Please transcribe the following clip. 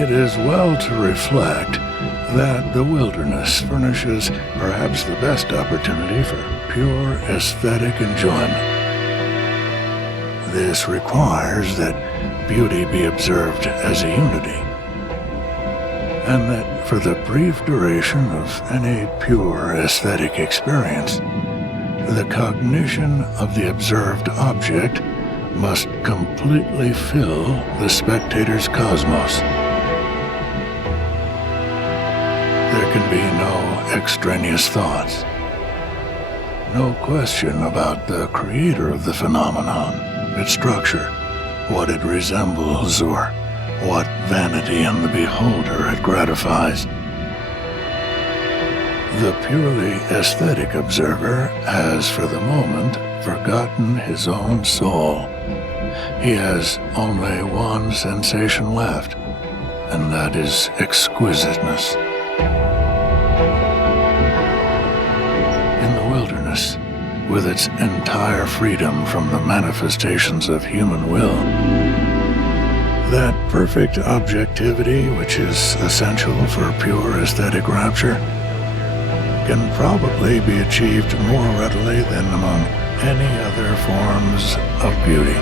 It is well to reflect that the wilderness furnishes perhaps the best opportunity for pure aesthetic enjoyment. This requires that beauty be observed as a unity, and that for the brief duration of any pure aesthetic experience, the cognition of the observed object must completely fill the spectator's cosmos. There can be no extraneous thoughts, no question about the creator of the phenomenon, its structure, what it resembles, or what vanity in the beholder it gratifies. The purely aesthetic observer has for the moment forgotten his own soul. He has only one sensation left, and that is exquisiteness. In the wilderness, with its entire freedom from the manifestations of human will, that perfect objectivity which is essential for pure aesthetic rapture can probably be achieved more readily than among any other forms of beauty.